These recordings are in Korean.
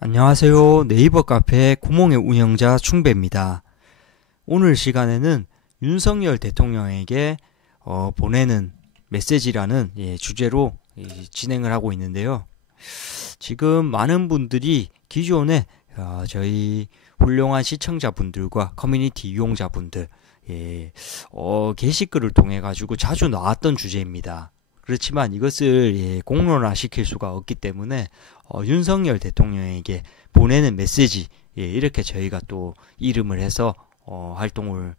안녕하세요. 네이버 카페 구몽의 운영자 충배입니다. 오늘 시간에는 윤석열 대통령에게 보내는 메시지라는 주제로 진행을 하고 있는데요. 지금 많은 분들이 기존에 저희 훌륭한 시청자분들과 커뮤니티 이용자분들 게시글을 통해 가지고 자주 나왔던 주제입니다. 그렇지만 이것을 공론화 시킬 수가 없기 때문에 윤석열 대통령에게 보내는 메시지 이렇게 저희가 또 이름을 해서 활동을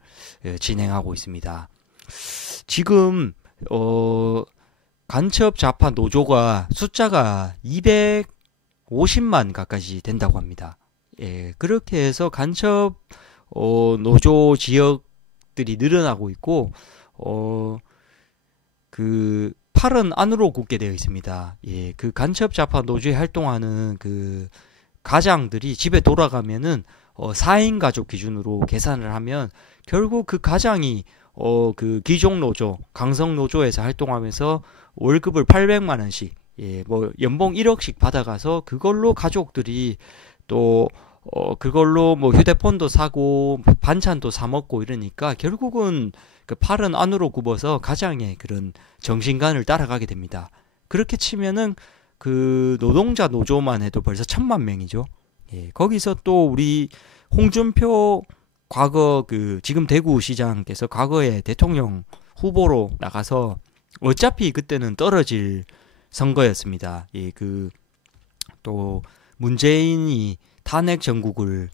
진행하고 있습니다. 지금 간첩 좌파 노조가 숫자가 250만 가까이 된다고 합니다. 그렇게 해서 간첩 노조 지역들이 늘어나고 있고 그 팔은 안으로 굽게 되어 있습니다. 그 간첩 좌파 노조에 활동하는 그 가장들이 집에 돌아가면은 4인 가족 기준으로 계산을 하면 결국 그 가장이 그 기종 노조, 강성 노조에서 활동하면서 월급을 800만 원씩, 뭐 연봉 1억씩 받아가서 그걸로 가족들이 또 그걸로 뭐 휴대폰도 사고 반찬도 사 먹고 이러니까 결국은 그 팔은 안으로 굽어서 가장의 그런 정신관을 따라가게 됩니다. 그렇게 치면은 그 노동자 노조만 해도 벌써 1000만 명이죠. 거기서 또 우리 홍준표 과거 그 지금 대구시장께서 과거에 대통령 후보로 나가서 어차피 그때는 떨어질 선거였습니다. 그 또 문재인이 탄핵 정국을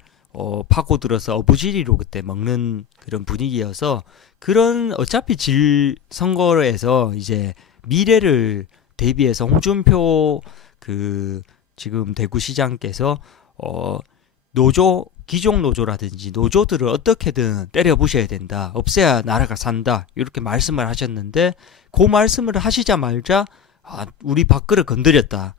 파고들어서 어부지리로 그때 먹는 그런 분위기여서 그런 어차피 질 선거에서 이제 미래를 대비해서 홍준표 그 지금 대구시장께서 노조 기종 노조라든지 노조들을 어떻게든 때려 부셔야 된다. 없애야 나라가 산다. 이렇게 말씀을 하셨는데 그 말씀을 하시자마자 우리 밥그릇 건드렸다.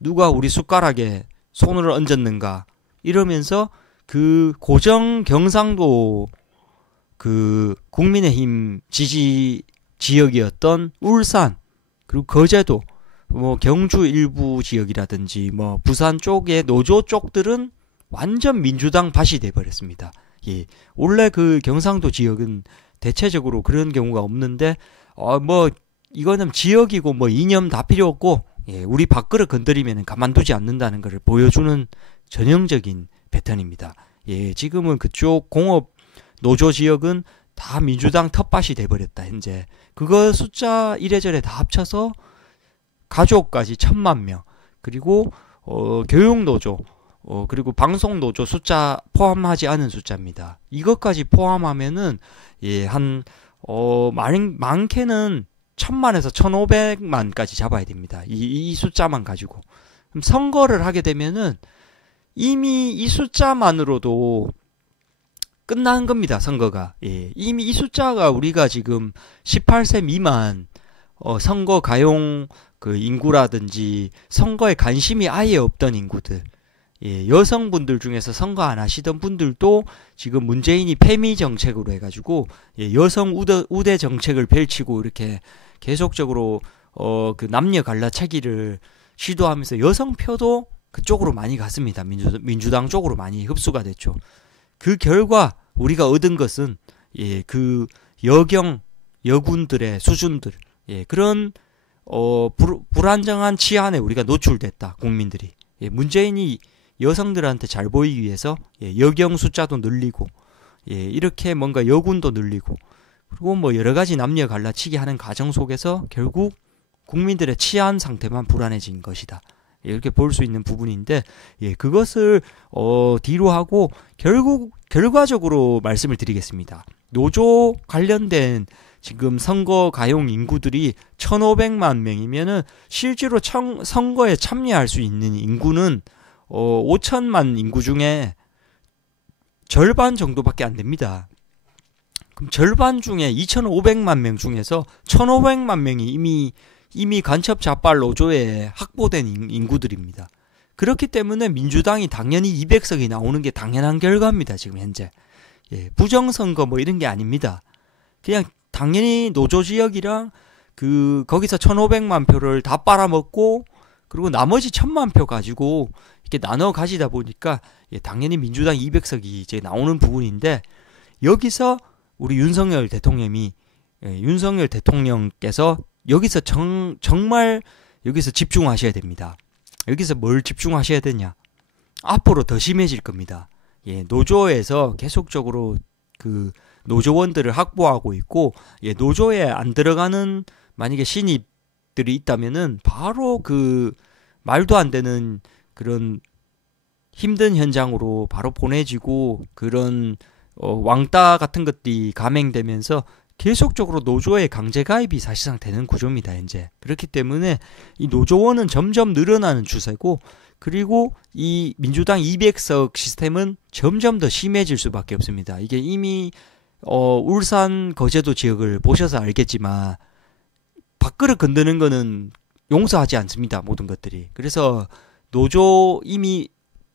누가 우리 숟가락에 손을 얹었는가 이러면서 그 고정 경상도 그 국민의힘 지지 지역이었던 울산 그리고 거제도 뭐 경주 일부 지역이라든지 뭐 부산 쪽의 노조 쪽들은 완전 민주당 밭이 돼버렸습니다. 원래 그 경상도 지역은 대체적으로 그런 경우가 없는데 뭐 이거는 지역이고 뭐 이념 다 필요 없고 우리 밥그릇 건드리면 가만두지 않는다는 것을 보여주는 전형적인 패턴입니다. 지금은 그쪽 공업 노조 지역은 다 민주당 텃밭이 돼버렸다. 현재 그거 숫자 이래저래 다 합쳐서 가족까지 1000만 명 그리고 교육 노조 그리고 방송 노조 숫자 포함하지 않은 숫자입니다. 이것까지 포함하면은 한 많게는 1000만에서 1500만까지 잡아야 됩니다. 이 숫자만 가지고. 그럼 선거를 하게 되면은 이미 이 숫자만으로도 끝나는 겁니다. 선거가. 이미 이 숫자가 우리가 지금 18세 미만 선거 가용 그 인구라든지 선거에 관심이 아예 없던 인구들 여성분들 중에서 선거 안 하시던 분들도 지금 문재인이 페미 정책으로 해가지고 여성 우대 정책을 펼치고 이렇게 계속적으로 그 남녀 갈라차기를 시도하면서 여성표도 그쪽으로 많이 갔습니다. 민주당 쪽으로 많이 흡수가 됐죠. 그 결과 우리가 얻은 것은 그 여군들의 수준들 그런 불안정한 치안에 우리가 노출됐다. 국민들이 문재인이 여성들한테 잘 보이기 위해서 여경 숫자도 늘리고 이렇게 뭔가 여군도 늘리고 그리고 뭐 여러 가지 남녀 갈라치기 하는 과정 속에서 결국 국민들의 치안 상태만 불안해진 것이다. 이렇게 볼 수 있는 부분인데 그것을 뒤로 하고 결국 결과적으로 말씀을 드리겠습니다. 노조 관련된 지금 선거 가용 인구들이 1500만 명이면은 실제로 선거에 참여할 수 있는 인구는 5000만 인구 중에 절반 정도밖에 안 됩니다. 그럼 절반 중에 2500만 명 중에서 1500만 명이 이미 간첩 좌빨 노조에 확보된 인구들입니다. 그렇기 때문에 민주당이 당연히 200석이 나오는 게 당연한 결과입니다. 지금 현재 부정선거 뭐 이런 게 아닙니다. 그냥 당연히 노조 지역이랑 그 거기서 1500만 표를 다 빨아먹고 그리고 나머지 1000만 표 가지고 이렇게 나눠 가지다 보니까 당연히 민주당 200석이 이제 나오는 부분인데, 여기서 우리 윤석열 대통령께서 여기서 정말 여기서 집중하셔야 됩니다. 여기서 뭘 집중하셔야 되냐? 앞으로 더 심해질 겁니다. 노조에서 계속적으로 그 노조원들을 확보하고 있고, 노조에 안 들어가는 만약에 신입들이 있다면은 바로 그 말도 안 되는 그런 힘든 현장으로 바로 보내지고, 그런 왕따 같은 것들이 감행되면서 계속적으로 노조의 강제 가입이 사실상 되는 구조입니다, 현재. 그렇기 때문에 이 노조원은 점점 늘어나는 추세고, 그리고 이 민주당 200석 시스템은 점점 더 심해질 수밖에 없습니다. 이게 이미 울산 거제도 지역을 보셔서 알겠지만 밥그릇 건드는 거는 용서하지 않습니다, 모든 것들이. 그래서 노조 이미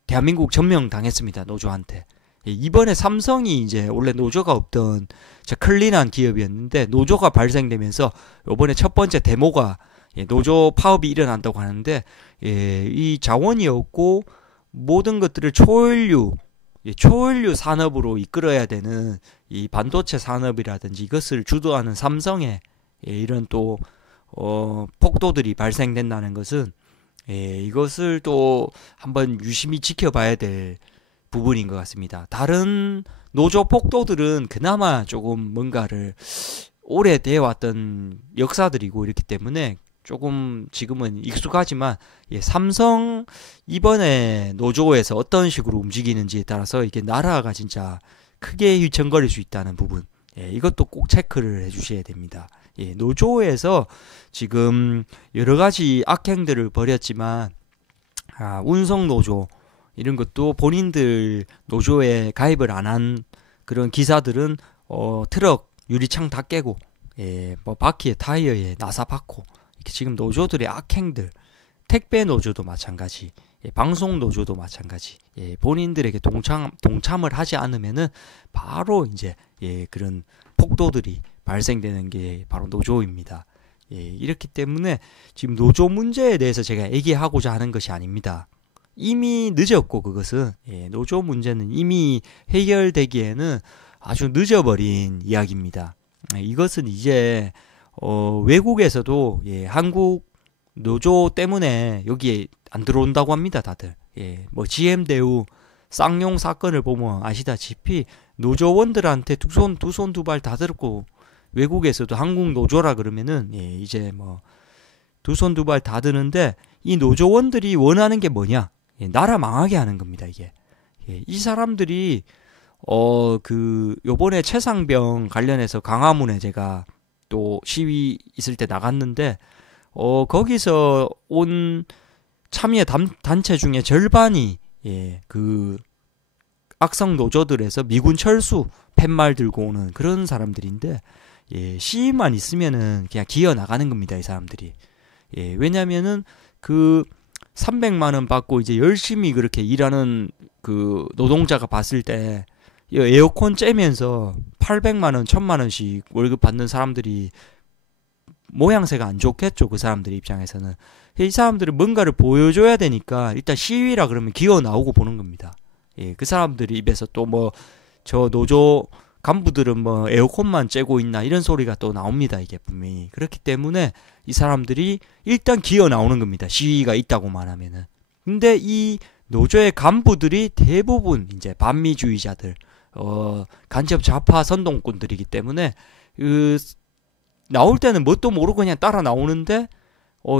대한민국 점령 당했습니다, 노조한테. 이번에 삼성이 이제 원래 노조가 없던 클린한 기업이었는데, 노조가 발생되면서 이번에 첫 번째 데모가 노조 파업이 일어난다고 하는데, 이 자원이 없고 모든 것들을 초연료 산업으로 이끌어야 되는 이 반도체 산업이라든지 이것을 주도하는 삼성의 이런 또 폭도들이 발생된다는 것은 이것을 또 한번 유심히 지켜봐야 될 부분인 것 같습니다. 다른 노조 폭도들은 그나마 조금 뭔가를 오래되어 왔던 역사들이고 이렇기 때문에 조금 지금은 익숙하지만, 삼성 이번에 노조에서 어떤 식으로 움직이는지에 따라서 이게 나라가 진짜 크게 휘청거릴 수 있다는 부분, 이것도 꼭 체크를 해주셔야 됩니다. 노조에서 지금 여러 가지 악행들을 벌였지만, 운송 노조 이런 것도 본인들 노조에 가입을 안 한 그런 기사들은 트럭 유리창 다 깨고, 뭐 바퀴에 타이어에 나사 박고, 이렇게 지금 노조들의 악행들, 택배 노조도 마찬가지, 방송 노조도 마찬가지, 본인들에게 동참을 하지 않으면은 바로 이제 그런 폭도들이 발생되는 게 바로 노조입니다. 이렇기 때문에 지금 노조 문제에 대해서 제가 얘기하고자 하는 것이 아닙니다. 이미 늦었고, 그것은 노조 문제는 이미 해결되기에는 아주 늦어버린 이야기입니다. 이것은 이제 외국에서도 한국 노조 때문에 여기에 안 들어온다고 합니다, 다들. 뭐 GM 대우 쌍용 사건을 보면 아시다시피 노조원들한테 두 손 두 발 다 들었고, 외국에서도 한국 노조라 그러면은 이제 뭐 두 손 두 발 다 드는데, 이 노조원들이 원하는 게 뭐냐? 나라 망하게 하는 겁니다, 이게. 이 사람들이 요번에 최상병 관련해서 강화문에 제가 또 시위 있을 때 나갔는데, 거기서 온 참여 단체 중에 절반이 그 악성 노조들에서 미군 철수 팻말 들고 오는 그런 사람들인데, 시위만 있으면은 그냥 기어 나가는 겁니다, 이 사람들이. 왜냐면은 그 300만 원 받고 이제 열심히 그렇게 일하는 그 노동자가 봤을 때 에어컨 쬐면서 800만 원, 1000만 원씩 월급 받는 사람들이 모양새가 안 좋겠죠, 그 사람들 입장에서는. 이 사람들은 뭔가를 보여줘야 되니까 일단 시위라 그러면 기어 나오고 보는 겁니다. 그 사람들이 입에서 또 뭐 저 노조 간부들은 뭐 에어컨만 쬐고 있나 이런 소리가 또 나옵니다, 이게 분명히. 그렇기 때문에 이 사람들이 일단 기어 나오는 겁니다, 시위가 있다고만 하면은. 근데 이 노조의 간부들이 대부분 이제 반미주의자들, 간첩 좌파 선동꾼들이기 때문에 나올 때는 뭣도 모르고 그냥 따라 나오는데,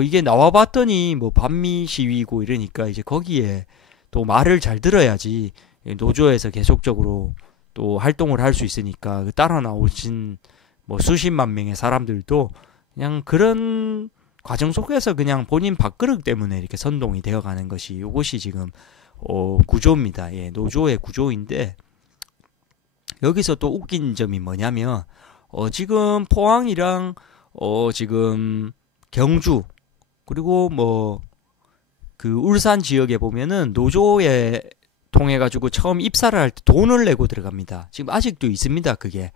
이게 나와봤더니 뭐 반미 시위고 이러니까 이제 거기에 또 말을 잘 들어야지 노조에서 계속적으로 또 활동을 할 수 있으니까, 따라 나오신 뭐 수십만 명의 사람들도 그냥 그런 과정 속에서 그냥 본인 밥그릇 때문에 이렇게 선동이 되어가는 것이, 이것이 지금 구조입니다. 노조의 구조인데, 여기서 또 웃긴 점이 뭐냐면, 지금 포항이랑 지금 경주, 그리고 뭐 그 울산 지역에 보면은 노조에 통해 가지고 처음 입사를 할 때 돈을 내고 들어갑니다. 지금 아직도 있습니다, 그게.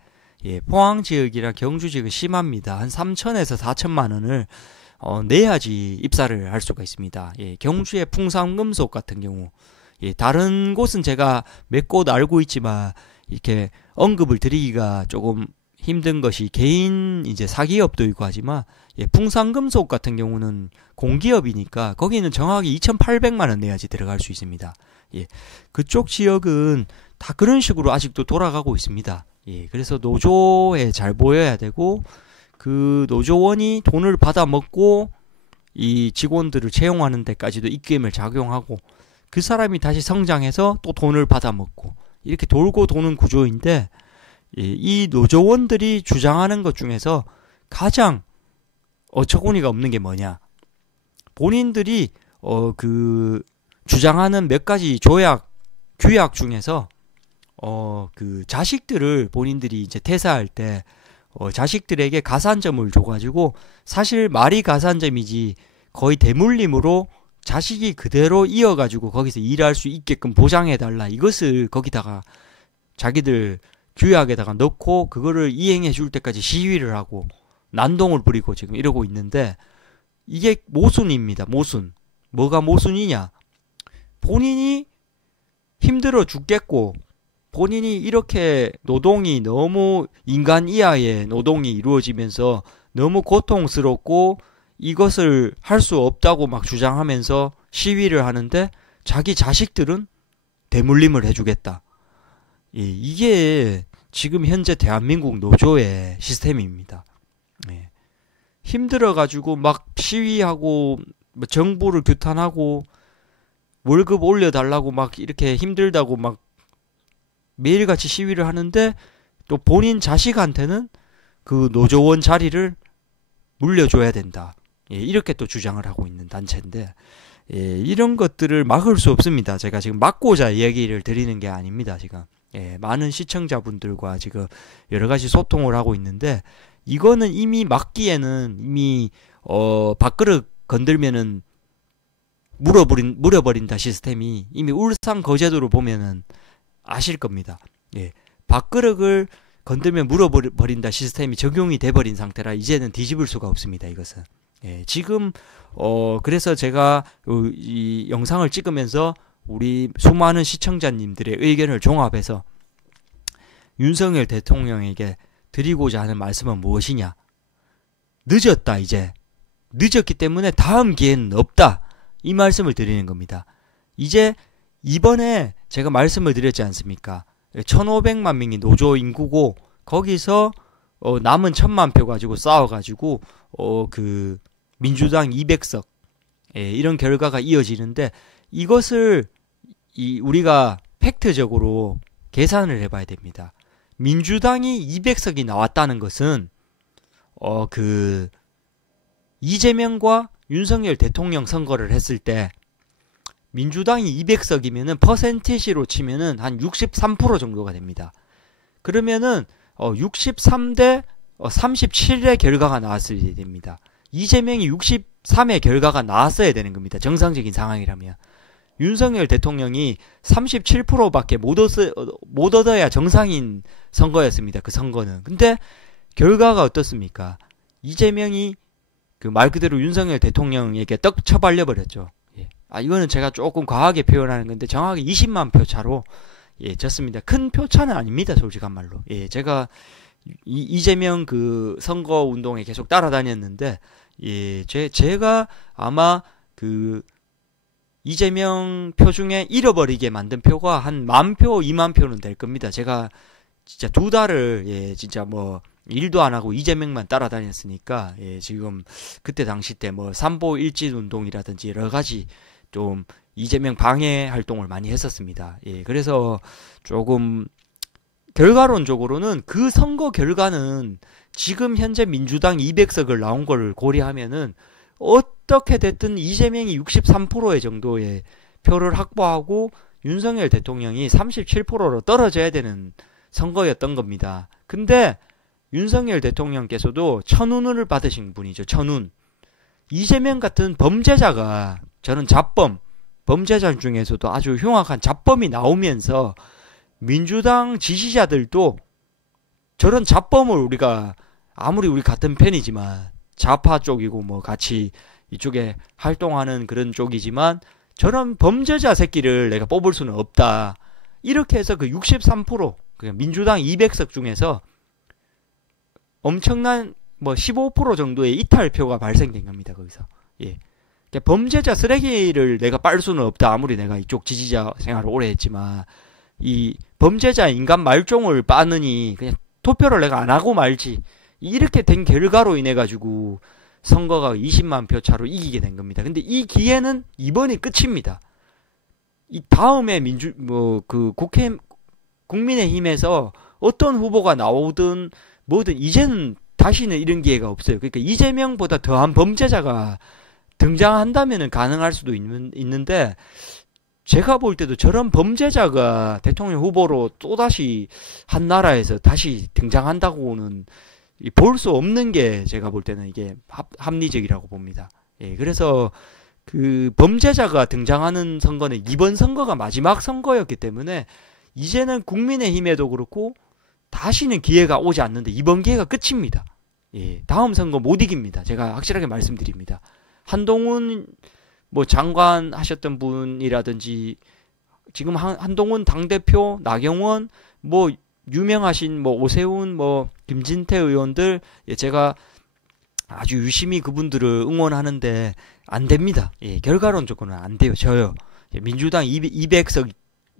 포항 지역이랑 경주 지역은 심합니다. 한 3천에서 4천만 원을 내야지 입사를 할 수가 있습니다. 예, 경주의 풍산금속 같은 경우, 예, 다른 곳은 제가 몇 곳 알고 있지만 이렇게 언급을 드리기가 조금 힘든 것이 개인 이제 사기업도 있고 하지만, 예, 풍산금속 같은 경우는 공기업이니까 거기는 정확히 2,800만 원 내야지 들어갈 수 있습니다. 예, 그쪽 지역은 다 그런 식으로 아직도 돌아가고 있습니다. 예, 그래서 노조에 잘 보여야 되고, 그 노조원이 돈을 받아 먹고 이 직원들을 채용하는 데까지도 입김을 작용하고, 그 사람이 다시 성장해서 또 돈을 받아 먹고, 이렇게 돌고 도는 구조인데, 예, 이 노조원들이 주장하는 것 중에서 가장 어처구니가 없는 게 뭐냐? 본인들이 그 주장하는 몇 가지 조약, 규약 중에서 그 자식들을 본인들이 이제 퇴사할 때 자식들에게 가산점을 줘가지고, 사실 말이 가산점이지 거의 대물림으로 자식이 그대로 이어가지고 거기서 일할 수 있게끔 보장해달라, 이것을 거기다가 자기들 규약에다가 넣고 그거를 이행해 줄 때까지 시위를 하고 난동을 부리고 지금 이러고 있는데, 이게 모순입니다. 모순. 뭐가 모순이냐? 본인이 힘들어 죽겠고, 본인이 이렇게 노동이 너무 인간 이하의 노동이 이루어지면서 너무 고통스럽고 이것을 할 수 없다고 막 주장하면서 시위를 하는데, 자기 자식들은 대물림을 해주겠다. 예, 이게 지금 현재 대한민국 노조의 시스템입니다. 예. 힘들어가지고 막 시위하고 정부를 규탄하고 월급 올려달라고 막 이렇게 힘들다고 막 매일같이 시위를 하는데, 또 본인 자식한테는 그 노조원 자리를 물려줘야 된다. 예, 이렇게 또 주장을 하고 있는 단체인데, 예, 이런 것들을 막을 수 없습니다. 제가 지금 막고자 얘기를 드리는 게 아닙니다. 지금 예, 많은 시청자분들과 지금 여러 가지 소통을 하고 있는데, 이거는 이미 막기에는 이미 밥그릇 건들면은 물어버린다 시스템이 이미 울산 거제도로 보면은 아실 겁니다. 예, 밥그릇을 건들면 물어버린다 시스템이 적용이 돼버린 상태라 이제는 뒤집을 수가 없습니다. 이것은. 예, 지금 그래서 제가 이 영상을 찍으면서 우리 수많은 시청자님들의 의견을 종합해서 윤석열 대통령에게 드리고자 하는 말씀은 무엇이냐? 늦었다. 이제 늦었기 때문에 다음 기회는 없다, 이 말씀을 드리는 겁니다. 이제 이번에 제가 말씀을 드렸지 않습니까? 1,500만 명이 노조 인구고, 거기서 남은 1,000만 표 가지고 싸워가지고 그 민주당 200석, 예, 이런 결과가 이어지는데, 이것을 우리가 팩트적으로 계산을 해봐야 됩니다. 민주당이 200석이 나왔다는 것은 그 이재명과 윤석열 대통령 선거를 했을 때 민주당이 200석이면은 퍼센티지로 치면은 한 63% 정도가 됩니다. 그러면은 63대 37의 결과가 나왔어야 됩니다. 이재명이 63의 결과가 나왔어야 되는 겁니다. 정상적인 상황이라면. 윤석열 대통령이 37%밖에 못 얻어야 정상인 선거였습니다. 그 선거는. 근데 결과가 어떻습니까? 이재명이 그 말 그대로 윤석열 대통령에게 떡 쳐발려 버렸죠. 예. 이거는 제가 조금 과하게 표현하는 건데 정확히 20만 표 차로 예, 졌습니다. 큰 표차는 아닙니다. 솔직한 말로. 예, 제가 이재명 그 선거 운동에 계속 따라다녔는데, 예, 제가 아마 그 이재명 표 중에 잃어버리게 만든 표가 한 10,000표, 20,000표는 될 겁니다. 제가 진짜 2달을, 예, 진짜 뭐, 일도 안 하고 이재명만 따라다녔으니까, 예, 지금, 그때 당시 때 뭐, 삼보 일진 운동이라든지 여러 가지 좀 이재명 방해 활동을 많이 했었습니다. 예, 그래서 조금, 결과론적으로는 그 선거 결과는 지금 현재 민주당 200석을 나온 걸 고려하면은 어떻게 됐든 이재명이 63% 정도의 표를 확보하고 윤석열 대통령이 37%로 떨어져야 되는 선거였던 겁니다. 근데 윤석열 대통령께서도 천운을 받으신 분이죠. 천운. 이재명 같은 범죄자가, 저는 범죄자 중에서도 아주 흉악한 잡범이 나오면서 민주당 지지자들도 저런 잡범을 우리가 아무리 우리 같은 편이지만 좌파 쪽이고 뭐 같이 이쪽에 활동하는 그런 쪽이지만 저런 범죄자 새끼를 내가 뽑을 수는 없다. 이렇게 해서 그 63%, 민주당 200석 중에서 엄청난 뭐 15% 정도의 이탈표가 발생된 겁니다. 거기서. 예. 그러니까 범죄자 쓰레기를 내가 빨 수는 없다. 아무리 내가 이쪽 지지자 생활을 오래 했지만 이 범죄자 인간 말종을 빠느니 그냥 투표를 내가 안 하고 말지. 이렇게 된 결과로 인해 가지고 선거가 20만 표 차로 이기게 된 겁니다. 근데 이 기회는 이번이 끝입니다. 이 다음에 국민의힘에서 어떤 후보가 나오든 뭐든 이제는 다시는 이런 기회가 없어요. 그러니까 이재명보다 더한 범죄자가 등장한다면은 가능할 수도 있는데 제가 볼 때도 저런 범죄자가 대통령 후보로 또다시 한 나라에서 다시 등장한다고는 볼 수 없는 게 제가 볼 때는 이게 합리적이라고 봅니다. 예, 그래서 그 범죄자가 등장하는 선거는 이번 선거가 마지막 선거였기 때문에 이제는 국민의힘에도 그렇고 다시는 기회가 오지 않는데 이번 기회가 끝입니다. 예, 다음 선거 못 이깁니다. 제가 확실하게 말씀드립니다. 한동훈 뭐 장관 하셨던 분이라든지 지금 한동훈 당대표, 나경원 뭐 유명하신 뭐 오세훈 뭐 김진태 의원들 예, 제가 아주 유심히 그분들을 응원하는데 안 됩니다. 예, 결과론적으로는 안 돼요. 져요. 예, 민주당 200석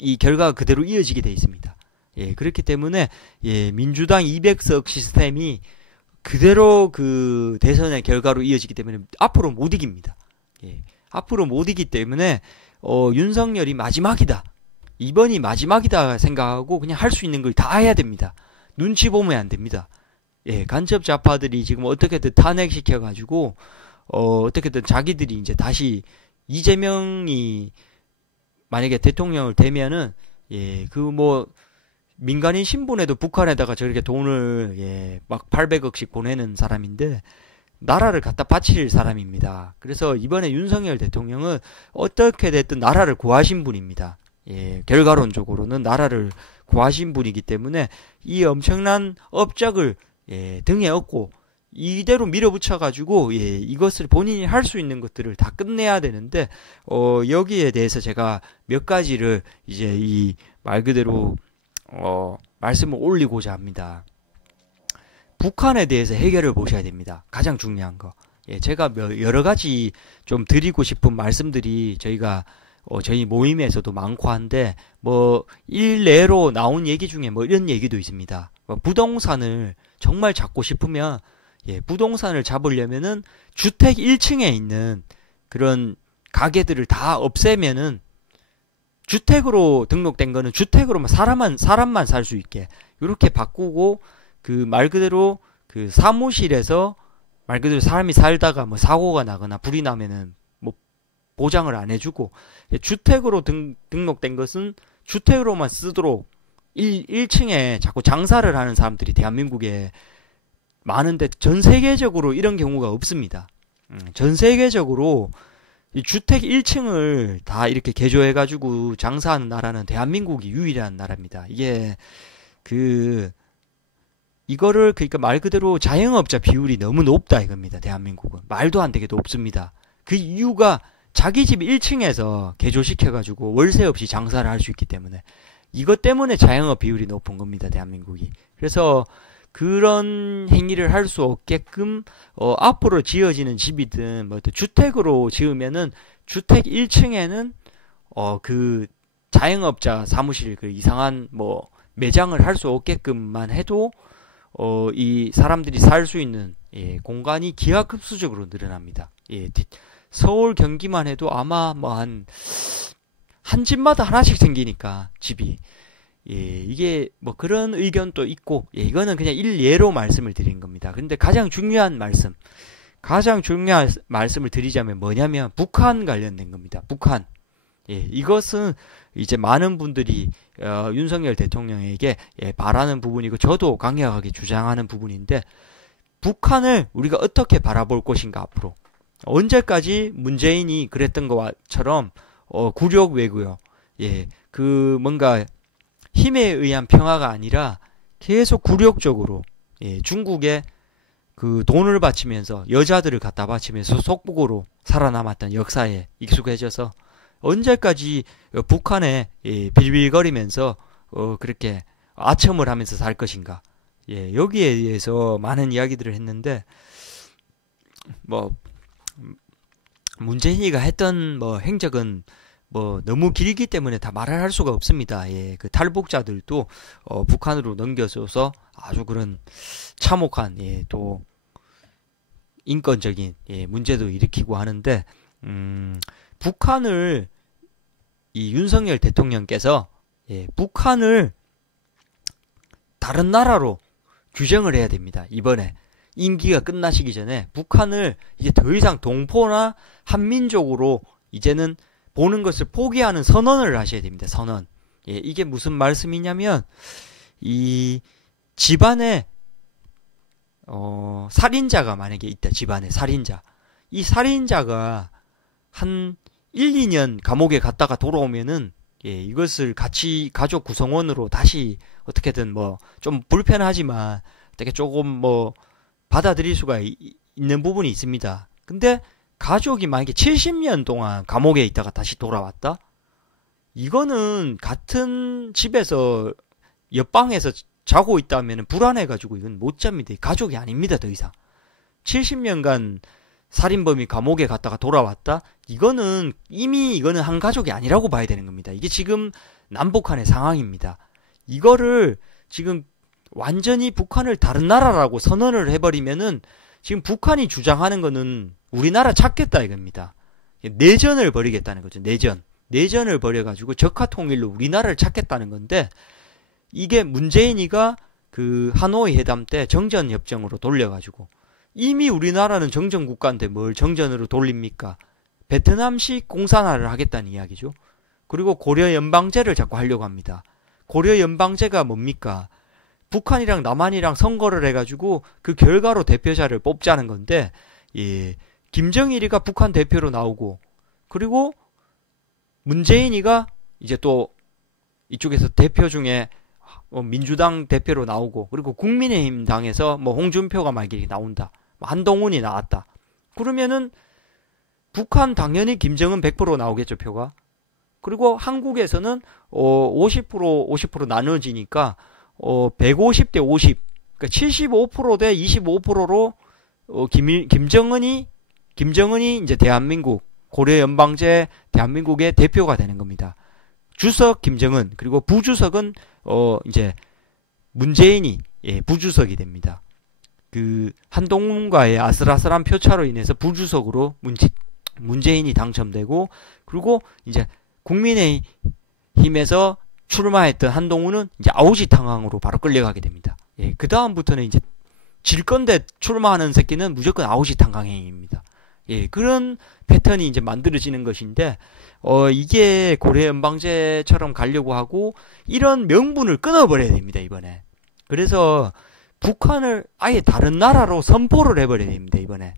이 결과가 그대로 이어지게 돼 있습니다. 예, 그렇기 때문에 예, 민주당 200석 시스템이 그대로 그 대선의 결과로 이어지기 때문에 앞으로 못 이깁니다. 예, 앞으로 못 이기기 때문에 윤석열이 마지막이다. 이번이 마지막이다 생각하고 그냥 할 수 있는 걸 다 해야 됩니다. 눈치 보면 안 됩니다. 예, 간첩 좌파들이 지금 어떻게든 탄핵시켜가지고 어떻게든 자기들이 이제 다시 이재명이 만약에 대통령을 되면은 예, 그 뭐 민간인 신분에도 북한에다가 저렇게 돈을 예, 막 800억씩 보내는 사람인데 나라를 갖다 바칠 사람입니다. 그래서 이번에 윤석열 대통령은 어떻게 됐든 나라를 구하신 분입니다. 예, 결과론적으로는 나라를 구하신 분이기 때문에 이 엄청난 업적을 예, 등에 업고 이대로 밀어붙여가지고 예, 이것을 본인이 할 수 있는 것들을 다 끝내야 되는데 여기에 대해서 제가 몇 가지를 이제 이 말 그대로 말씀을 올리고자 합니다. 북한에 대해서 해결을 보셔야 됩니다. 가장 중요한 거. 예, 제가 여러 가지 좀 드리고 싶은 말씀들이 저희가 저희 모임에서도 많고 한데 뭐 일례로 나온 얘기 중에 뭐 이런 얘기도 있습니다. 부동산을 정말 잡고 싶으면 예, 부동산을 잡으려면은 주택 1층에 있는 그런 가게들을 다 없애면은 주택으로 등록된 거는 주택으로만 사람만 살 수 있게 이렇게 바꾸고 그 말 그대로 그 사무실에서 말 그대로 사람이 살다가 뭐 사고가 나거나 불이 나면은 뭐 보장을 안 해주고 주택으로 등록된 것은 주택으로만 쓰도록 1층에 자꾸 장사를 하는 사람들이 대한민국에 많은데 전 세계적으로 이런 경우가 없습니다. 전 세계적으로 이 주택 1층을 다 이렇게 개조해가지고 장사하는 나라는 대한민국이 유일한 나라입니다. 이게 이거를 그러니까 말 그대로 자영업자 비율이 너무 높다 이겁니다. 대한민국은 말도 안 되게 높습니다. 그 이유가 자기 집 1층에서 개조시켜가지고 월세 없이 장사를 할 수 있기 때문에 이것 때문에 자영업 비율이 높은 겁니다. 대한민국이. 그래서 그런 행위를 할 수 없게끔 앞으로 지어지는 집이든 뭐 주택으로 지으면은 주택 1층에는 그 자영업자 사무실 그 이상한 뭐 매장을 할 수 없게끔만 해도 이 사람들이 살 수 있는 예, 공간이 기하급수적으로 늘어납니다. 예, 서울 경기만 해도 아마 뭐 한 집마다 하나씩 생기니까 집이 예, 이게 뭐 그런 의견도 있고 예, 이거는 그냥 일예로 말씀을 드린 겁니다. 근데 가장 중요한 말씀을 드리자면 뭐냐면 북한 관련된 겁니다. 북한. 예, 이것은 이제 많은 분들이 윤석열 대통령에게 예, 바라는 부분이고 저도 강력하게 주장하는 부분인데 북한을 우리가 어떻게 바라볼 것인가 앞으로. 언제까지 문재인이 그랬던 것처럼 굴욕 외고요. 예, 그 뭔가 힘에 의한 평화가 아니라 계속 굴욕적으로 예, 중국의 그 돈을 바치면서 여자들을 갖다 바치면서 속국으로 살아남았던 역사에 익숙해져서 언제까지 북한에 빌빌거리면서 그렇게 아첨을 하면서 살 것인가. 예, 여기에 대해서 많은 이야기들을 했는데 뭐 문재인이가 했던 뭐 행적은 뭐 너무 길기 때문에 다 말을 할 수가 없습니다. 예, 그 탈북자들도 북한으로 넘겨져서 아주 그런 참혹한 또 인권적인 문제도 일으키고 하는데 북한을 이 윤석열 대통령께서 북한을 다른 나라로 규정을 해야 됩니다. 이번에 임기가 끝나시기 전에 북한을 이제 더 이상 동포나 한민족으로 이제는 보는 것을 포기하는 선언을 하셔야 됩니다. 선언. 이게 무슨 말씀이냐면 이 집안에 살인자가 만약에 있다. 집안에 살인자. 이 살인자가 한 1, 2년 감옥에 갔다가 돌아오면은 이것을 같이 가족 구성원으로 다시 어떻게든 뭐 좀 불편하지만 어떻게 조금 뭐 받아들일 수가 있는 부분이 있습니다. 근데 가족이 만약에 70년 동안 감옥에 있다가 다시 돌아왔다? 이거는 같은 집에서 옆방에서 자고 있다면 불안해가지고 이건 못 잡니다. 가족이 아닙니다. 더 이상. 70년간 살인범이 감옥에 갔다가 돌아왔다? 이거는 이거는 한 가족이 아니라고 봐야 되는 겁니다. 이게 지금 남북한의 상황입니다. 이거를 지금 완전히 북한을 다른 나라라고 선언을 해버리면은 지금 북한이 주장하는 거는 우리나라 찾겠다 이겁니다. 내전을 벌이겠다는 거죠. 내전을 벌여가지고 적화통일로 우리나라를 찾겠다는 건데 이게 문재인이가 그 하노이 회담 때 정전협정으로 돌려가지고 이미 우리나라는 정전국가인데 뭘 정전으로 돌립니까? 베트남식 공산화를 하겠다는 이야기죠. 그리고 고려연방제를 자꾸 하려고 합니다. 고려연방제가 뭡니까? 북한이랑 남한이랑 선거를 해가지고 그 결과로 대표자를 뽑자는 건데 김정일이가 북한 대표로 나오고 그리고 문재인이가 이제 또 이쪽에서 대표 중에 민주당 대표로 나오고 그리고 국민의힘 당에서 뭐 홍준표가 만약에 나온다. 한동훈이 나왔다. 그러면은 북한 당연히 김정은 100% 나오겠죠, 표가. 그리고 한국에서는 50% 나눠지니까 150대 50. 그러니까 75%대 25%로 김정은이 이제 대한민국 고려연방제 대한민국의 대표가 되는 겁니다. 주석 김정은 그리고 부주석은 이제 문재인이 부주석이 됩니다. 그 한동훈과의 아슬아슬한 표차로 인해서 부주석으로 문재인이 당첨되고 그리고 이제 국민의힘에서 출마했던 한동훈은 이제 아우지탕항으로 바로 끌려가게 됩니다. 그 다음부터는 이제 질 건데 출마하는 새끼는 무조건 아우지탕항행입니다. 그런 패턴이 이제 만들어지는 것인데 이게 고려연방제처럼 가려고 하고 이런 명분을 끊어버려야 됩니다. 이번에. 그래서 북한을 아예 다른 나라로 선포를 해버려야 됩니다. 이번에.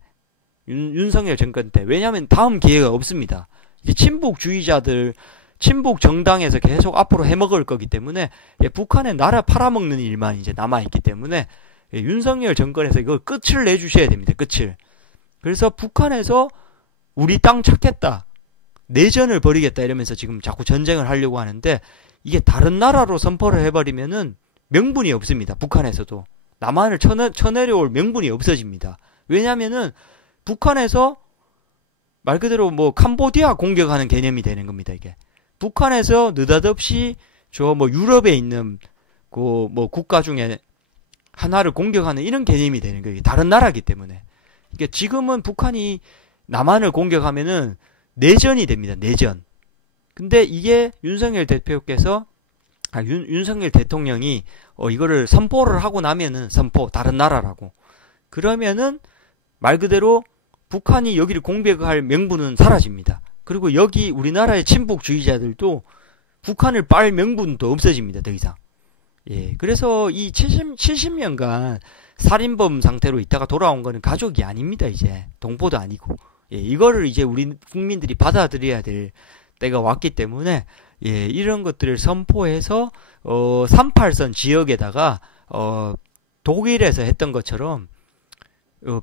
윤석열 정권 때. 왜냐하면 다음 기회가 없습니다. 이제 친북주의자들 친북 정당에서 계속 앞으로 해먹을 거기 때문에 북한의 나라 팔아먹는 일만 이제 남아있기 때문에 윤석열 정권에서 이걸 끝을 내주셔야 됩니다. 끝을. 그래서 북한에서 우리 땅 찾겠다. 내전을 벌이겠다 이러면서 지금 자꾸 전쟁을 하려고 하는데 이게 다른 나라로 선포를 해버리면은 명분이 없습니다. 북한에서도. 남한을 쳐내려올 명분이 없어집니다. 왜냐면은 북한에서 말 그대로 뭐 캄보디아 공격하는 개념이 되는 겁니다. 이게. 북한에서 느닷없이 저 뭐 유럽에 있는 그 뭐 국가 중에 하나를 공격하는 이런 개념이 되는 거예요. 다른 나라이기 때문에. 이게 지금은 북한이 남한을 공격하면은 내전이 됩니다. 내전. 근데 이게 윤석열 대표께서 윤석열 대통령이 이거를 선포를 하고 나면은 다른 나라라고. 그러면은 말 그대로 북한이 여기를 공격할 명분은 사라집니다. 그리고 여기 우리나라의 친북주의자들도 북한을 빨 명분도 없어집니다. 더 이상. 그래서 이 70년간 살인범 상태로 있다가 돌아온 거는 가족이 아닙니다. 이제 동포도 아니고. 이거를 이제 우리 국민들이 받아들여야 될 때가 왔기 때문에 이런 것들을 선포해서 38선 지역에다가 독일에서 했던 것처럼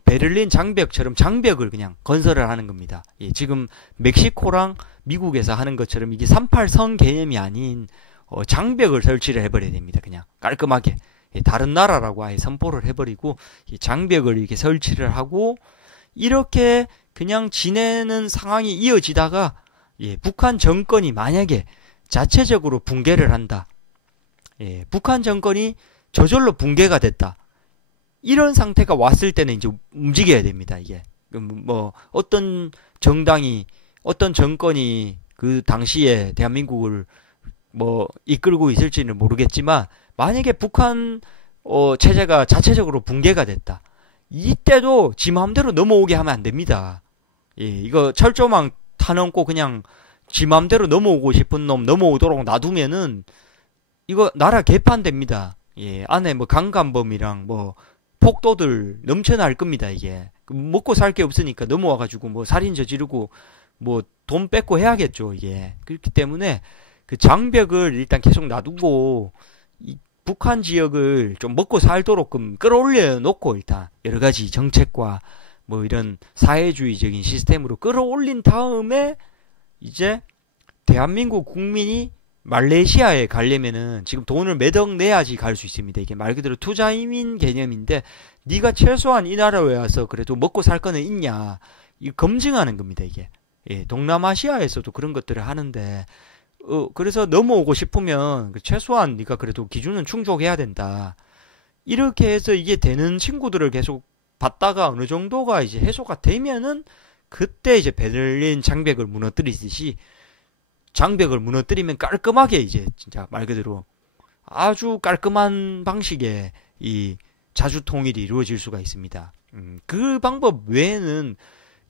베를린 장벽처럼 장벽을 그냥 건설을 하는 겁니다. 예, 지금 멕시코랑 미국에서 하는 것처럼 이게 38선 개념이 아닌 장벽을 설치를 해버려야 됩니다. 그냥 깔끔하게. 예, 다른 나라라고 아예 선포를 해버리고 장벽을 이렇게 설치를 하고 이렇게 그냥 지내는 상황이 이어지다가 예, 북한 정권이 만약에 자체적으로 붕괴를 한다. 예, 북한 정권이 저절로 붕괴가 됐다. 이런 상태가 왔을 때는 이제 움직여야 됩니다. 이게 뭐 어떤 정당이 어떤 정권이 그 당시에 대한민국을 뭐 이끌고 있을지는 모르겠지만 만약에 북한 체제가 자체적으로 붕괴가 됐다. 이때도 지 마음대로 넘어오게 하면 안 됩니다. 예, 이거 철조망 타넘고 그냥 지 마음대로 넘어오고 싶은 놈 넘어오도록 놔두면은 이거 나라 개판됩니다. 예, 안에 뭐 강간범이랑 뭐 폭도들 넘쳐날 겁니다. 이게 먹고 살 게 없으니까 넘어와가지고 뭐 살인 저지르고 뭐 돈 뺏고 해야겠죠. 이게 그렇기 때문에 그 장벽을 일단 계속 놔두고 이 북한 지역을 좀 먹고 살도록 끌어올려 놓고 일단 여러 가지 정책과 뭐 이런 사회주의적인 시스템으로 끌어올린 다음에 이제 대한민국 국민이 말레이시아에 가려면은 지금 돈을 몇 억 내야지 갈 수 있습니다. 이게 말 그대로 투자 이민 개념인데 네가 최소한 이 나라에 와서 그래도 먹고 살 거는 있냐 이 검증하는 겁니다. 이게 예, 동남아시아에서도 그런 것들을 하는데 그래서 넘어오고 싶으면 최소한 네가 그래도 기준은 충족해야 된다. 이렇게 해서 이게 되는 친구들을 계속 받다가 어느 정도가 이제 해소가 되면은 그때 이제 베를린 장벽을 무너뜨리듯이 장벽을 무너뜨리면 깔끔하게 이제 진짜 말 그대로 아주 깔끔한 방식의 이 자주 통일이 이루어질 수가 있습니다. 그 방법 외에는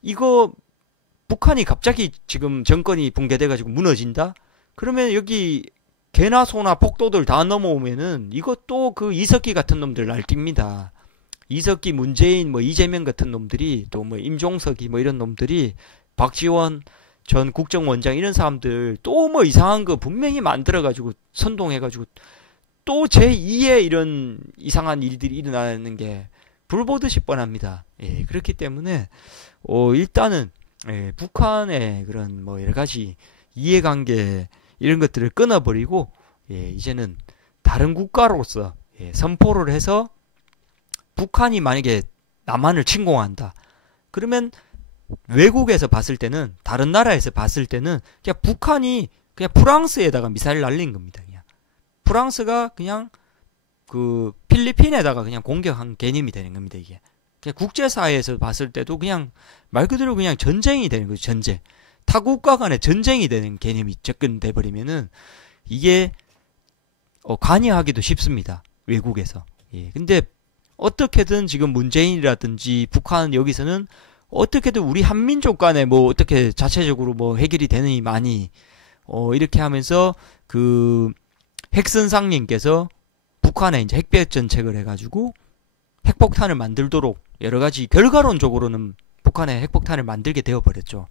이거 북한이 갑자기 지금 정권이 붕괴돼가지고 무너진다? 그러면 여기 개나 소나 폭도들 다 넘어오면은 이것도 그 이석기 같은 놈들 날뜁니다. 이석기, 문재인, 뭐 이재명 같은 놈들이 또 뭐 임종석이 뭐 이런 놈들이 박지원 전 국정원장 이런 사람들 또 뭐 이상한 거 분명히 만들어가지고 선동해가지고 또 제2의 이런 이상한 일들이 일어나는 게 불보듯이 뻔합니다. 예, 그렇기 때문에 일단은 예, 북한의 그런 뭐 여러 가지 이해관계 이런 것들을 끊어버리고 예, 이제는 다른 국가로서 예, 선포를 해서 북한이 만약에 남한을 침공한다. 그러면 외국에서 봤을 때는 다른 나라에서 봤을 때는 그냥 북한이 그냥 프랑스에다가 미사일 날린 겁니다. 그냥 프랑스가 그냥 그 필리핀에다가 그냥 공격한 개념이 되는 겁니다. 이게 그냥 국제사회에서 봤을 때도 그냥 말 그대로 그냥 전쟁이 되는 거죠. 전쟁. 타국가 간의 전쟁이 되는 개념이 접근돼 버리면은 이게 관여하기도 쉽습니다. 외국에서. 예. 근데 어떻게든 지금 문재인이라든지 북한 여기서는 어떻게든 우리 한민족 간에 뭐 어떻게 자체적으로 뭐 해결이 되느니 많이 이렇게 하면서 그 핵선상님께서 북한에 이제 핵배역 정책을 해가지고 핵폭탄을 만들도록 여러 가지 결과론적으로는 북한에 핵폭탄을 만들게 되어버렸죠.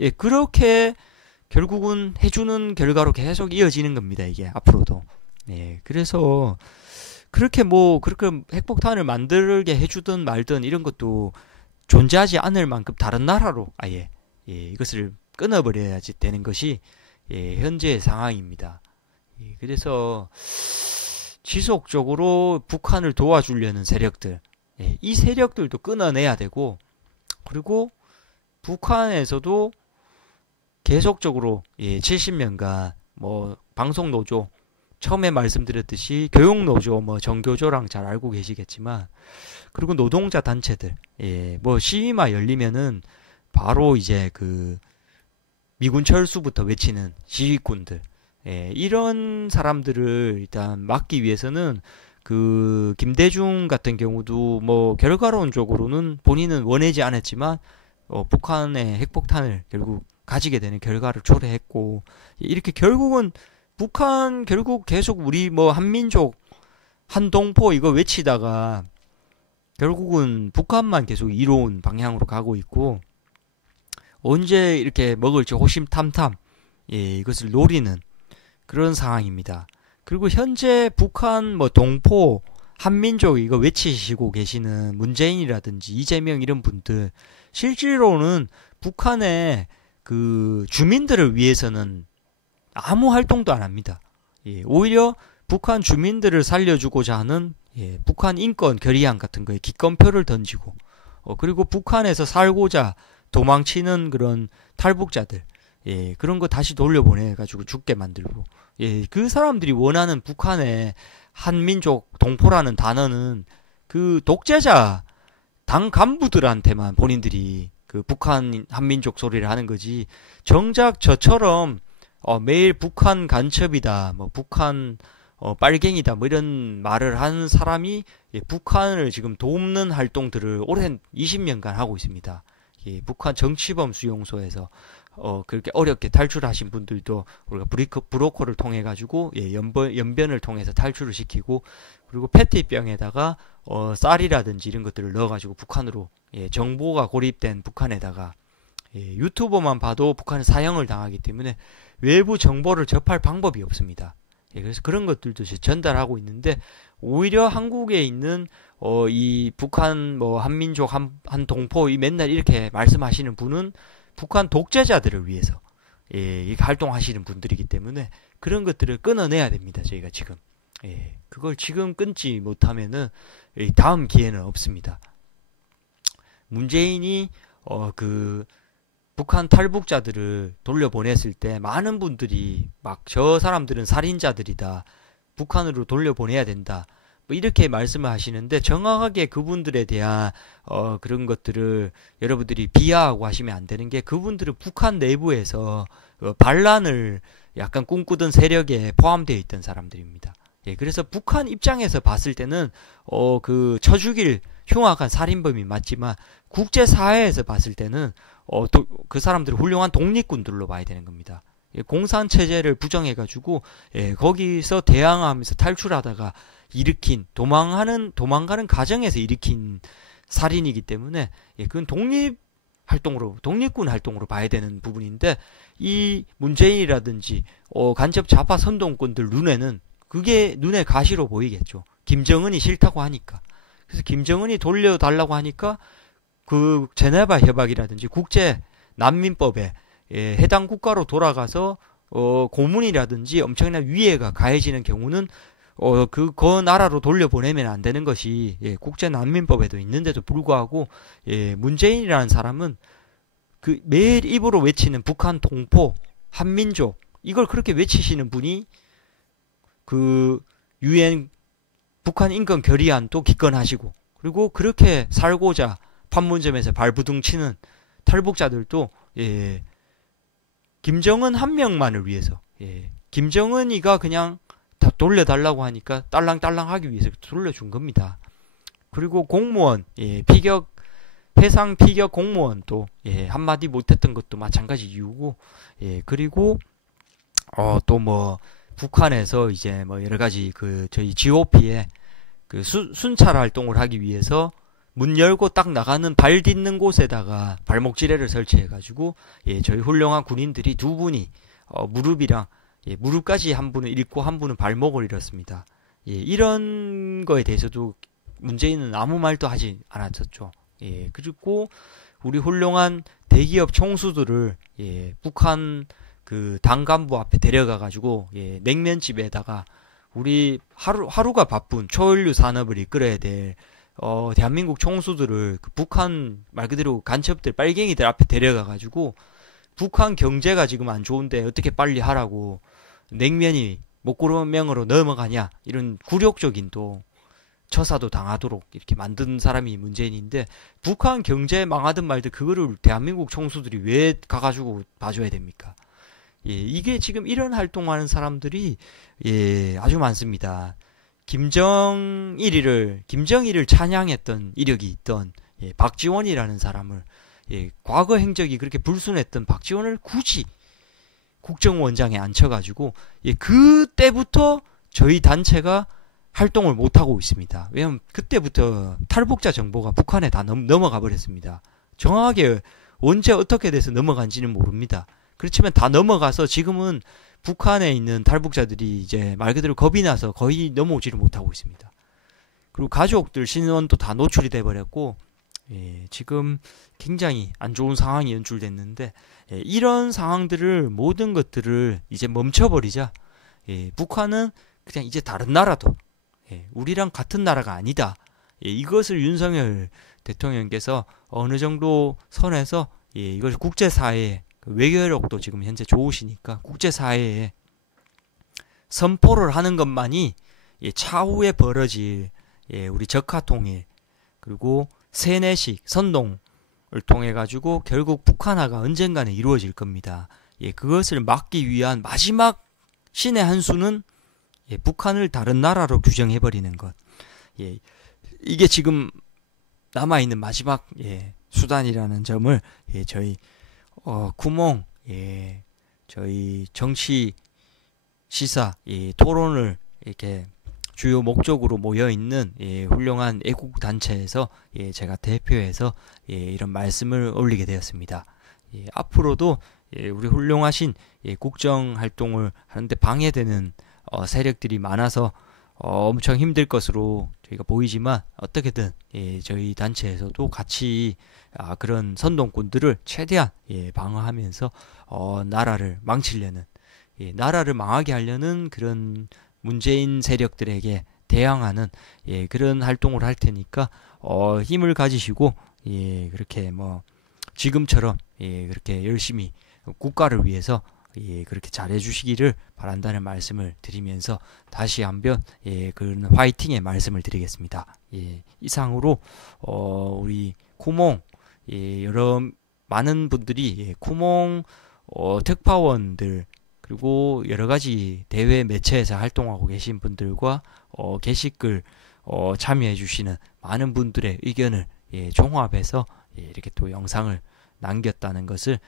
예, 그렇게 결국은 해주는 결과로 계속 이어지는 겁니다. 이게 앞으로도. 예, 그래서 그렇게 뭐 그렇게 핵폭탄을 만들게 해주든 말든 이런 것도 존재하지 않을 만큼 다른 나라로 아예 예, 이것을 끊어버려야지 되는 것이 예, 현재의 상황입니다. 예, 그래서 지속적으로 북한을 도와주려는 세력들 예, 이 세력들도 끊어내야 되고 그리고 북한에서도 계속적으로 예, 70년간 뭐 방송노조 처음에 말씀드렸듯이 교육노조 뭐 정교조랑 잘 알고 계시겠지만 그리고 노동자 단체들 예, 뭐 시위만 열리면은 바로 이제 그 미군 철수부터 외치는 시위꾼들 예, 이런 사람들을 일단 막기 위해서는 그 김대중 같은 경우도 뭐 결과론적으로는 본인은 원하지 않았지만 북한의 핵폭탄을 결국 가지게 되는 결과를 초래했고 이렇게 결국은 북한 결국 계속 우리 뭐 한민족 한동포 이거 외치다가 결국은 북한만 계속 이로운 방향으로 가고 있고 언제 이렇게 먹을지 호심탐탐 예, 이것을 노리는 그런 상황입니다. 그리고 현재 북한 뭐 동포 한민족 이거 외치시고 계시는 문재인이라든지 이재명 이런 분들 실제로는 북한의 그 주민들을 위해서는 아무 활동도 안 합니다. 예, 오히려 북한 주민들을 살려주고자 하는 북한 인권 결의안 같은 거에 기권표를 던지고 그리고 북한에서 살고자 도망치는 그런 탈북자들 그런 거 다시 돌려보내가지고 죽게 만들고 그 사람들이 원하는 북한의 한민족 동포라는 단어는 그 독재자 당 간부들한테만 본인들이 그 북한 한민족 소리를 하는 거지 정작 저처럼 매일 북한 간첩이다 뭐 북한 빨갱이다 뭐 이런 말을 하는 사람이 북한을 지금 돕는 활동들을 오랜 20년간 하고 있습니다. 북한 정치범 수용소에서 그렇게 어렵게 탈출하신 분들도 우리가 브로커를 통해 가지고 연변을 통해서 탈출을 시키고 그리고 페티병에다가 쌀이라든지 이런 것들을 넣어 가지고 북한으로 정보가 고립된 북한에다가 유튜버만 봐도 북한은 사형을 당하기 때문에 외부 정보를 접할 방법이 없습니다. 그래서 그런 것들도 전달하고 있는데 오히려 한국에 있는 이 북한 뭐 한민족 한 동포 이 맨날 이렇게 말씀하시는 분은 북한 독재자들을 위해서 활동하시는 분들이기 때문에 그런 것들을 끊어내야 됩니다. 저희가 지금 그걸 지금 끊지 못하면은 다음 기회는 없습니다. 문재인이 그 북한 탈북자들을 돌려보냈을 때 많은 분들이 막 저 사람들은 살인자들이다. 북한으로 돌려보내야 된다. 뭐 이렇게 말씀을 하시는데 정확하게 그분들에 대한 그런 것들을 여러분들이 비하하고 하시면 안 되는 게 그분들은 북한 내부에서 반란을 약간 꿈꾸던 세력에 포함되어 있던 사람들입니다. 그래서 북한 입장에서 봤을 때는 그 쳐 죽일 흉악한 살인범이 맞지만 국제사회에서 봤을 때는 그 사람들을 훌륭한 독립군들로 봐야 되는 겁니다. 공산체제를 부정해가지고 거기서 대항하면서 탈출하다가 일으킨 도망가는 과정에서 일으킨 살인이기 때문에 그건 독립군 활동으로 봐야 되는 부분인데 이 문재인이라든지 간첩 좌파 선동꾼들 눈에는 그게 눈에 가시로 보이겠죠. 김정은이 싫다고 하니까. 그래서 김정은이 돌려달라고 하니까 그 제네바 협약이라든지 국제 난민법에 해당 국가로 돌아가서 고문이라든지 엄청난 위해가 가해지는 경우는 그 나라로 돌려보내면 안 되는 것이 국제 난민법에도 있는데도 불구하고 문재인이라는 사람은 그 매일 입으로 외치는 북한 동포 한민족 이걸 그렇게 외치시는 분이 그 유엔 북한 인권 결의안도 기권하시고 그리고 그렇게 살고자 판문점에서 발부둥치는 탈북자들도 김정은 한 명만을 위해서 김정은이가 그냥 다 돌려달라고 하니까 딸랑딸랑하기 위해서 돌려준 겁니다. 그리고 공무원 해상 피격 공무원도 한마디 못했던 것도 마찬가지 이유고 그리고 또 뭐 북한에서 이제 뭐 여러 가지 저희 GOP에 그 순찰 활동을 하기 위해서 문 열고 딱 나가는 발 딛는 곳에다가 발목지뢰를 설치해가지고 저희 훌륭한 군인들이 두 분이 무릎이랑 무릎까지 한 분은 잃고 한 분은 발목을 잃었습니다. 이런 거에 대해서도 문재인은 아무 말도 하지 않았었죠. 그리고 우리 훌륭한 대기업 총수들을 북한 그 당 간부 앞에 데려가가지고 냉면집에다가 우리 하루가 바쁜 초연료 산업을 이끌어야 될 대한민국 총수들을 그 북한 말 그대로 간첩들 빨갱이들 앞에 데려가가지고 북한 경제가 지금 안 좋은데 어떻게 빨리 하라고 냉면이 목구멍으로 넘어가냐 이런 굴욕적인 또 처사도 당하도록 이렇게 만든 사람이 문재인인데 북한 경제 망하든 말든 그거를 대한민국 총수들이 왜 가가지고 봐줘야 됩니까? 이게 지금 이런 활동하는 사람들이 아주 많습니다. 김정일을 찬양했던 이력이 있던 박지원이라는 사람을 과거 행적이 그렇게 불순했던 박지원을 굳이 국정원장에 앉혀가지고 그때부터 저희 단체가 활동을 못하고 있습니다. 왜냐면 그때부터 탈북자 정보가 북한에 다 넘어가 버렸습니다. 정확하게 언제 어떻게 돼서 넘어간지는 모릅니다. 그렇지만 다 넘어가서 지금은 북한에 있는 탈북자들이 이제 말 그대로 겁이 나서 거의 넘어오지를 못하고 있습니다. 그리고 가족들 신원도 다 노출이 돼 버렸고, 지금 굉장히 안 좋은 상황이 연출됐는데, 이런 상황들을 모든 것들을 이제 멈춰버리자. 북한은 그냥 이제 다른 나라도 우리랑 같은 나라가 아니다. 이것을 윤석열 대통령께서 어느 정도 선에서 이걸 국제사회에, 외교력도 지금 현재 좋으시니까 국제사회에 선포를 하는 것만이 차후에 벌어질 우리 적화통일, 그리고 세뇌식 선동을 통해 가지고 결국 북한화가 언젠가는 이루어질 겁니다. 그것을 막기 위한 마지막 신의 한 수는 북한을 다른 나라로 규정해버리는 것. 이게 지금 남아있는 마지막 수단이라는 점을 저희 구몽 저희 정치 시사 토론을 이렇게 주요 목적으로 모여있는 훌륭한 애국 단체에서 제가 대표해서 이런 말씀을 올리게 되었습니다. 앞으로도 우리 훌륭하신 국정 활동을 하는데 방해되는 세력들이 많아서 엄청 힘들 것으로 저희가 보이지만, 어떻게든 저희 단체에서도 같이 그런 선동꾼들을 최대한 방어하면서 나라를 망치려는, 나라를 망하게 하려는 그런 문재인 세력들에게 대항하는 그런 활동을 할 테니까 힘을 가지시고 그렇게 뭐 지금처럼 그렇게 열심히 국가를 위해서 그렇게 잘해주시기를 바란다는 말씀을 드리면서 다시 한번 그런 화이팅의 말씀을 드리겠습니다. 이상으로 우리 쿠몽 여러 많은 분들이 쿠몽 특파원들, 그리고 여러 가지 대외 매체에서 활동하고 계신 분들과 게시글 참여해 주시는 많은 분들의 의견을 종합해서 이렇게 또 영상을 남겼다는 것을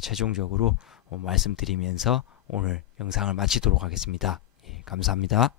최종적으로 말씀드리면서 오늘 영상을 마치도록 하겠습니다. 감사합니다.